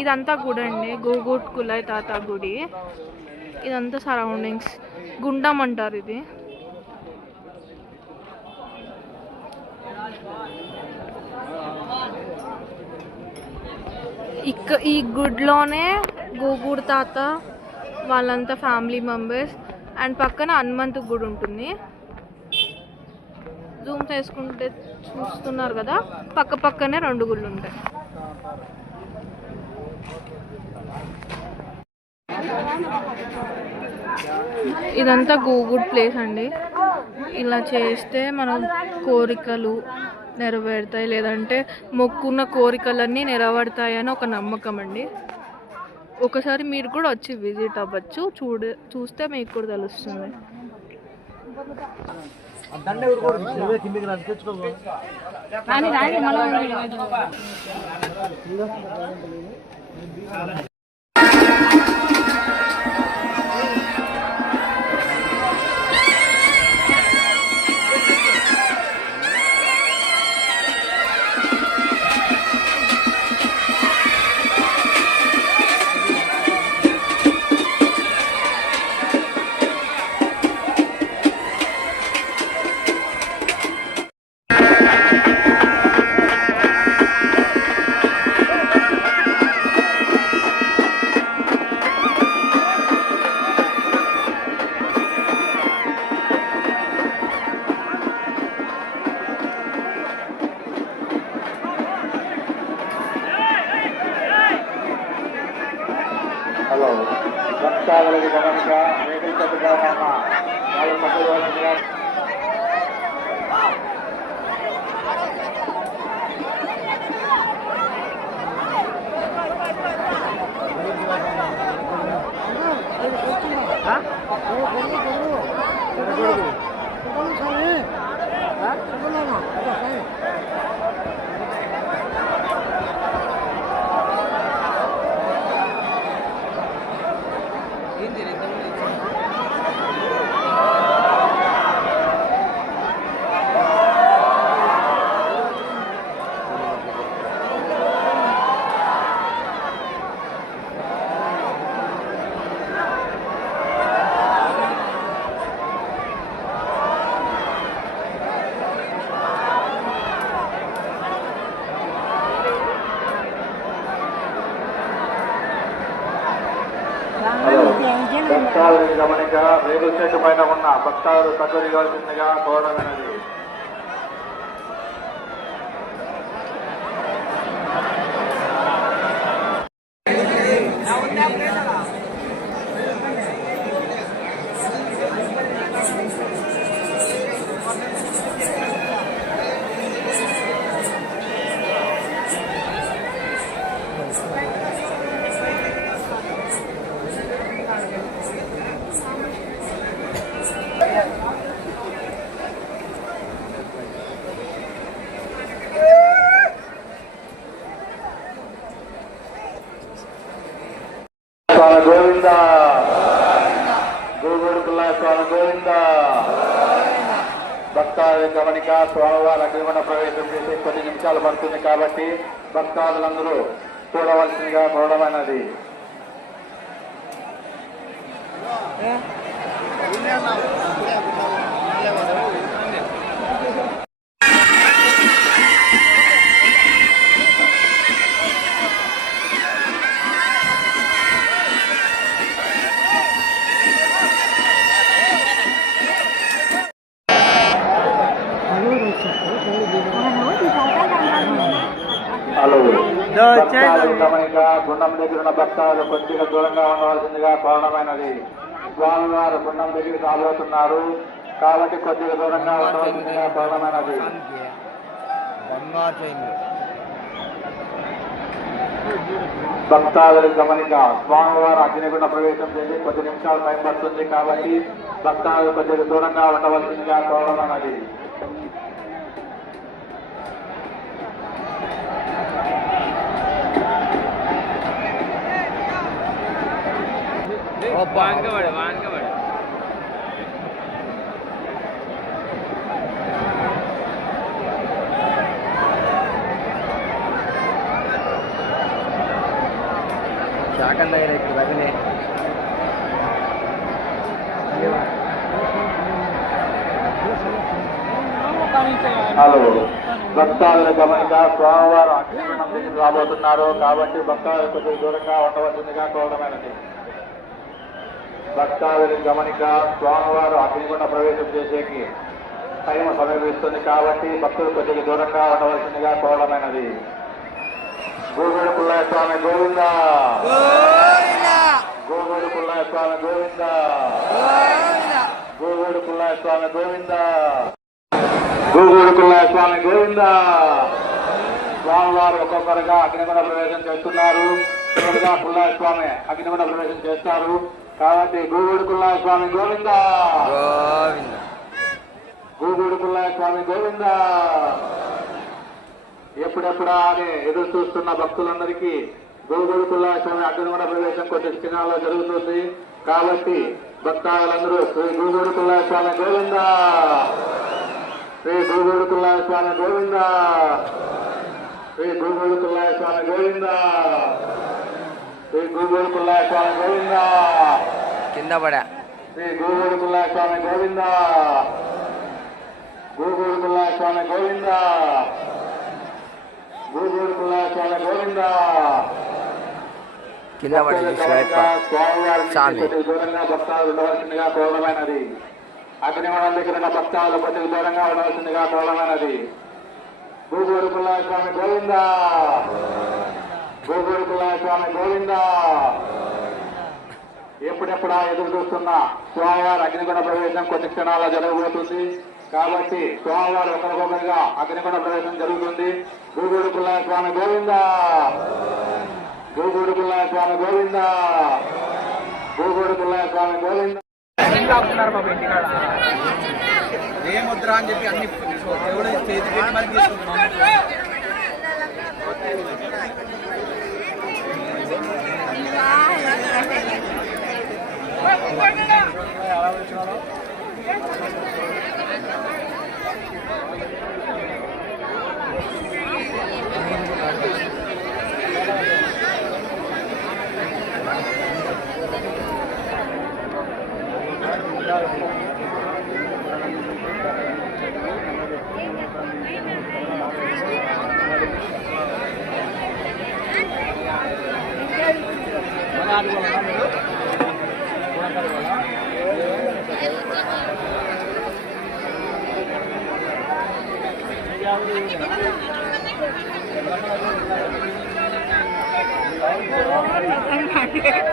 ఇదంతా గుడి అండి, గూగుట్ కులై తాత గుడి. ఇదంతా సరౌండింగ్స్ గుండం అంటారు ఇది. ఈ గుడిలోనే గూగుడు తాత వాళ్ళంతా ఫ్యామిలీ మెంబర్స్ అండ్ పక్కన హనుమంతు గుడి ఉంటుంది. జూమ్ చేసుకుంటే చూస్తున్నారు కదా, పక్క పక్కనే 2 గుళ్ళు ఉంటాయి. ఇదంతా గూగుడ్ ప్లేస్ అండి. ఇలా చేస్తే మనం కోరికలు నెరవేరుతాయి, లేదంటే మొక్కున్న కోరికలన్నీ నెరవేరుతాయని ఒక నమ్మకం అండి. ఒకసారి మీరు కూడా వచ్చి విజిట్ అవ్వచ్చు, చూస్తే మీకు కూడా తెలుస్తుంది. భక్తాదులకి గమనిక వేదికగా వాళ్ళ మధ్య భక్తాదుని గమనిక రేగు చెట్టు పైన ఉన్న భక్తాదులు తగ్గరిగాల్సిందిగా కోరడమైనది. గోవింద గోగుడుకుల్లా స్వామి గోవింద. భక్తాదుల గమనిక స్వామివారి అగ్నిగుండ ప్రవేశం చేసి కొన్ని నిమిషాలు పడుతుంది కాబట్టి భక్తాదులందరూ చూడవలసిందిగా కోరడమైనది. గమనిక గుండం దగ్గర ఉన్న భక్తాలు కొద్దిగా దూరంగా ఉండవలసిందిగా కోరడమైనది. స్వామివారు గుండం దగ్గరికి రాబోతున్నారు కాబట్టి కొద్దిగా దూరంగా ఉండవలసిందిగా కోరడమైనది. భక్తాదుల గమనిక స్వామివారు అగ్నిగుండ ప్రవేశం చేసి కొద్ది నిమిషాలు టైం పడుతుంది కాబట్టి భక్తాదులు కొద్దిగా దూరంగా ఉండవలసిందిగా కోరడమైనది. శాఖం దగ్గర ఇప్పుడు రవినే హలో భక్తాదుల గమనిక స్వామివారు అగ్నిగుండం దగ్గర రాబోతున్నారు కాబట్టి భక్తాదులు కొద్దిగా దూరంగా ఉండవలసిందిగా కోరడమైనది. భక్తాదుల గమనిక స్వామివారు అగ్నిగుండ ప్రవేశం చేసేకి టైం సమీపిస్తుంది కాబట్టి భక్తులు కొద్దిగా దూరంగా ఉండవలసిందిగా కోరడమైనది. గోగుడు పుల్లయ్య స్వామి గోవింద, గోగుడు పుల్లయ్య స్వామి గోవింద, గోగుడు పుల్లయ్య స్వామి గోవింద, గోగుడు పుల్లయ్య స్వామి గోవింద. స్వామివారు ఒక్కొక్కరుగా అగ్నిగుండ ప్రవేశం చేస్తున్నారు. చివరిగా పుల్లయ్య స్వామి అగ్నిగుండ ప్రవేశం చేస్తారు కాబట్టి గోగుడు పుల్లయ్య స్వామి గోవింద, గోగుడు పుల్లయ్య స్వామి గోవింద. ఎప్పుడెప్పుడా అని ఎదురు చూస్తున్న భక్తులందరికీ గోగుడు పుల్లయ్య స్వామి అగ్నిగుండ ప్రవేశం కొద్ది క్షణాల్లో జరుగుతుంది కాబట్టి భక్తాదులందరూ శ్రీ గోగుడు పుల్లయ్య స్వామి గోవింద, శ్రీ గోగుడు పుల్లయ్య స్వామి గోవింద, శ్రీ గోగుడు పుల్లయ్య స్వామి గోవింద, శ్రీ గోగుడు పుల్లయ్య స్వామి గోవింద, కింద పడా శ్రీ గోగుడు పుల్లయ్య స్వామి గోవింద, గోగుడు పుల్లయ్య స్వామి గోవింద, గోగుడు పుల్లయ్య స్వామి గోవింద. కింద పడి స్వామి దూరంగా భక్తాలు ఉండవలసిందిగా కోరమైనది. అగ్నిగుండం దగ్గర ఉన్న భక్తాలు కొద్దిగా దూరంగా ఉండవలసిందిగా కోరమైనది. గోగుడు పుల్లయ్య స్వామి గోవింద, గోగుడు పుల్లయ్య స్వామి గోవింద. ఎప్పుడెప్పుడా ఎదురు చూస్తున్న స్వామివారి అగ్నిగుండ ప్రవేశం కొద్ది క్షణాల్లో జరగబోతుంది కాబట్టి స్వామివారు ఒకరికొకరిగా అగ్నిగుండ ప్రవేశం జరుగుతుంది. గోగుడు పుల్లయ్య స్వామి గోవింద, గోగుడు పుల్లయ్య స్వామి గోవింద, గోగుడు పుల్లయ్య స్వామి గోవింద. ఏ ముద్ర అని చెప్పి అన్ని దేవుడు చేతి పెట్టి మరి తీసుకుంటున్నాం. Thank you.